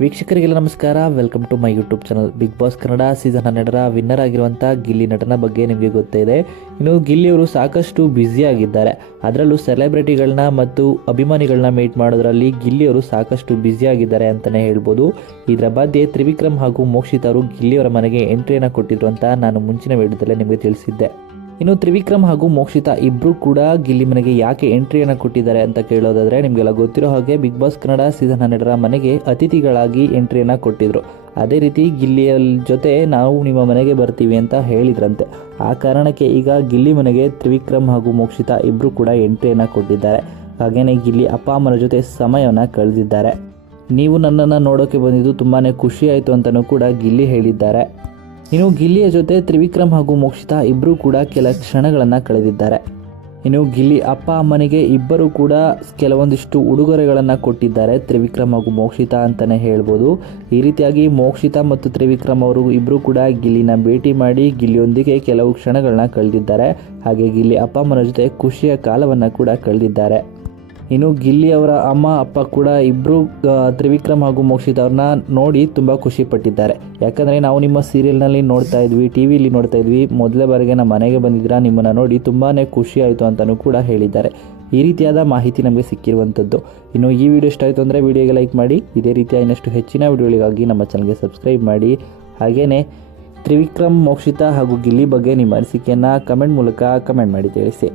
ವೀಕ್ಷಕರಿಗೆಲ್ಲ ನಮಸ್ಕಾರ. Welcome to my YouTube channel Bigg Boss Kannada season ಹನ್ನೆರಡರ winner ಆಗಿರುವಂಥ ಗಿಲ್ಲಿ ನಟನ ಬಗ್ಗೆ ನಿಮಗೆ ಗೊತ್ತೇ ಇದೆ. ಇನ್ನು ಗಿಲ್ಲಿಯವರು ಸಾಕಷ್ಟು ಬ್ಯುಸಿ ಆಗಿದ್ದಾರೆ. ಅದರಲ್ಲೂ ಸೆಲೆಬ್ರಿಟಿಗಳನ್ನ ಮತ್ತು ಅಭಿಮಾನಿಗಳನ್ನ ಮೀಟ್ ಮಾಡೋದ್ರಲ್ಲಿ ಗಿಲ್ಲಿಯವರು ಸಾಕಷ್ಟು ಬ್ಯುಸಿ ಆಗಿದ್ದಾರೆ ಅಂತಲೇ ಹೇಳ್ಬೋದು. ಇದರ ಬಗ್ಗೆ ತ್ರಿವಿಕ್ರಮ್ ಹಾಗೂ ಮೋಕ್ಷಿತ್ ಅವರು ಗಿಲ್ಲಿಯವರ ಮನೆಗೆ ಎಂಟ್ರಿಯನ್ನು ಕೊಟ್ಟಿದ್ರು ಅಂತ ನಾನು ಮುಂಚಿನ ವಿಡಿಯೋದಲ್ಲೇ ನಿಮಗೆ ತಿಳಿಸಿದ್ದೆ. ಇನ್ನು ತ್ರಿವಿಕ್ರಮ್ ಹಾಗೂ ಮೋಕ್ಷಿತಾ ಇಬ್ಬರು ಕೂಡ ಗಿಲ್ಲಿ ಮನೆಗೆ ಯಾಕೆ ಎಂಟ್ರಿಯನ್ನು ಕೊಟ್ಟಿದ್ದಾರೆ ಅಂತ ಕೇಳೋದಾದರೆ ನಿಮಗೆಲ್ಲ ಗೊತ್ತಿರೋ ಹಾಗೆ ಬಿಗ್ ಬಾಸ್ ಕನ್ನಡ ಸೀಸನ್ ಹನ್ನೆರಡರ ಮನೆಗೆ ಅತಿಥಿಗಳಾಗಿ ಎಂಟ್ರಿಯನ್ನು ಕೊಟ್ಟಿದ್ರು. ಅದೇ ರೀತಿ ಗಿಲ್ಲಿಯ ಜೊತೆ ನಾವು ನಿಮ್ಮ ಮನೆಗೆ ಬರ್ತೀವಿ ಅಂತ ಹೇಳಿದ್ರಂತೆ. ಆ ಕಾರಣಕ್ಕೆ ಈಗ ಗಿಲ್ಲಿ ಮನೆಗೆ ತ್ರಿವಿಕ್ರಮ್ ಹಾಗೂ ಮೋಕ್ಷಿತಾ ಇಬ್ಬರು ಕೂಡ ಎಂಟ್ರಿಯನ್ನು ಕೊಟ್ಟಿದ್ದಾರೆ. ಹಾಗೆಯೇ ಗಿಲ್ಲಿ ಅಪ್ಪ ಅಮ್ಮನ ಜೊತೆ ಸಮಯವನ್ನು ಕಳೆದಿದ್ದಾರೆ. ನೀವು ನನ್ನನ್ನು ನೋಡೋಕೆ ಬಂದಿದ್ದು ತುಂಬಾ ಖುಷಿಯಾಯಿತು ಅಂತಲೂ ಕೂಡ ಗಿಲ್ಲಿ ಹೇಳಿದ್ದಾರೆ. ಇನ್ನು ಗಿಲ್ಲಿಯ ಜೊತೆ ತ್ರಿವಿಕ್ರಮ್ ಹಾಗೂ ಮೋಕ್ಷಿತಾ ಇಬ್ಬರೂ ಕೂಡ ಕೆಲ ಕ್ಷಣಗಳನ್ನು ಕಳೆದಿದ್ದಾರೆ. ಇನ್ನು ಗಿಲ್ಲಿ ಅಪ್ಪ ಅಮ್ಮನಿಗೆ ಇಬ್ಬರೂ ಕೂಡ ಕೆಲವೊಂದಿಷ್ಟು ಉಡುಗೊರೆಗಳನ್ನು ಕೊಟ್ಟಿದ್ದಾರೆ. ತ್ರಿವಿಕ್ರಮ್ ಹಾಗೂ ಮೋಕ್ಷಿತಾ ಅಂತಲೇ ಹೇಳ್ಬೋದು. ಈ ರೀತಿಯಾಗಿ ಮೋಕ್ಷಿತಾ ಮತ್ತು ತ್ರಿವಿಕ್ರಮ್ ಅವರು ಇಬ್ಬರೂ ಕೂಡ ಗಿಲ್ಲಿನ ಭೇಟಿ ಮಾಡಿ ಗಿಲ್ಲಿಯೊಂದಿಗೆ ಕೆಲವು ಕ್ಷಣಗಳನ್ನ ಕಳೆದಿದ್ದಾರೆ. ಹಾಗೆ ಗಿಲ್ಲಿ ಅಪ್ಪ ಅಮ್ಮನ ಜೊತೆ ಖುಷಿಯ ಕಾಲವನ್ನು ಕೂಡ ಕಳೆದಿದ್ದಾರೆ. ಇನ್ನು ಗಿಲ್ಲಿ ಅವರ ಅಮ್ಮ, ಅಪ್ಪ ಕೂಡ ಇಬ್ಬರು ತ್ರಿವಿಕ್ರಮ್ ಹಾಗೂ ಮೋಕ್ಷಿತ್ ಅವ್ರನ್ನ ನೋಡಿ ತುಂಬ ಖುಷಿ ಪಟ್ಟಿದ್ದಾರೆ. ಯಾಕಂದರೆ ನಾವು ನಿಮ್ಮ ಸೀರಿಯಲ್ನಲ್ಲಿ ನೋಡ್ತಾ ಇದ್ವಿ ಟಿ ವಿಲಿ ನೋಡ್ತಾ ಇದ್ವಿ. ಮೊದಲೇ ಬಾರಿಗೆ ನಮ್ಮ ಮನೆಗೆ ಬಂದಿದ್ದೀರಾ ನಿಮ್ಮನ್ನು ನೋಡಿ ತುಂಬಾ ಖುಷಿ ಆಯಿತು ಅಂತಲೂ ಕೂಡ ಹೇಳಿದ್ದಾರೆ. ಈ ರೀತಿಯಾದ ಮಾಹಿತಿ ನಮಗೆ ಸಿಕ್ಕಿರುವಂಥದ್ದು. ಇನ್ನು ಈ ವಿಡಿಯೋ ಇಷ್ಟ ಆಯಿತು ಅಂದರೆ ವಿಡಿಯೋಗೆ ಲೈಕ್ ಮಾಡಿ. ಇದೇ ರೀತಿಯ ಇನ್ನಷ್ಟು ಹೆಚ್ಚಿನ ವಿಡಿಯೋಗಳಿಗಾಗಿ ನಮ್ಮ ಚಾನಲ್ಗೆ ಸಬ್ಸ್ಕ್ರೈಬ್ ಮಾಡಿ. ಹಾಗೆಯೇ ತ್ರಿವಿಕ್ರಮ್, ಮೋಕ್ಷಿತಾ ಹಾಗೂ ಗಿಲ್ಲಿ ಬಗ್ಗೆ ನಿಮ್ಮ ಅನಿಸಿಕೆಯನ್ನು ಕಮೆಂಟ್ ಮೂಲಕ ಕಮೆಂಟ್ ಮಾಡಿ ತಿಳಿಸಿ.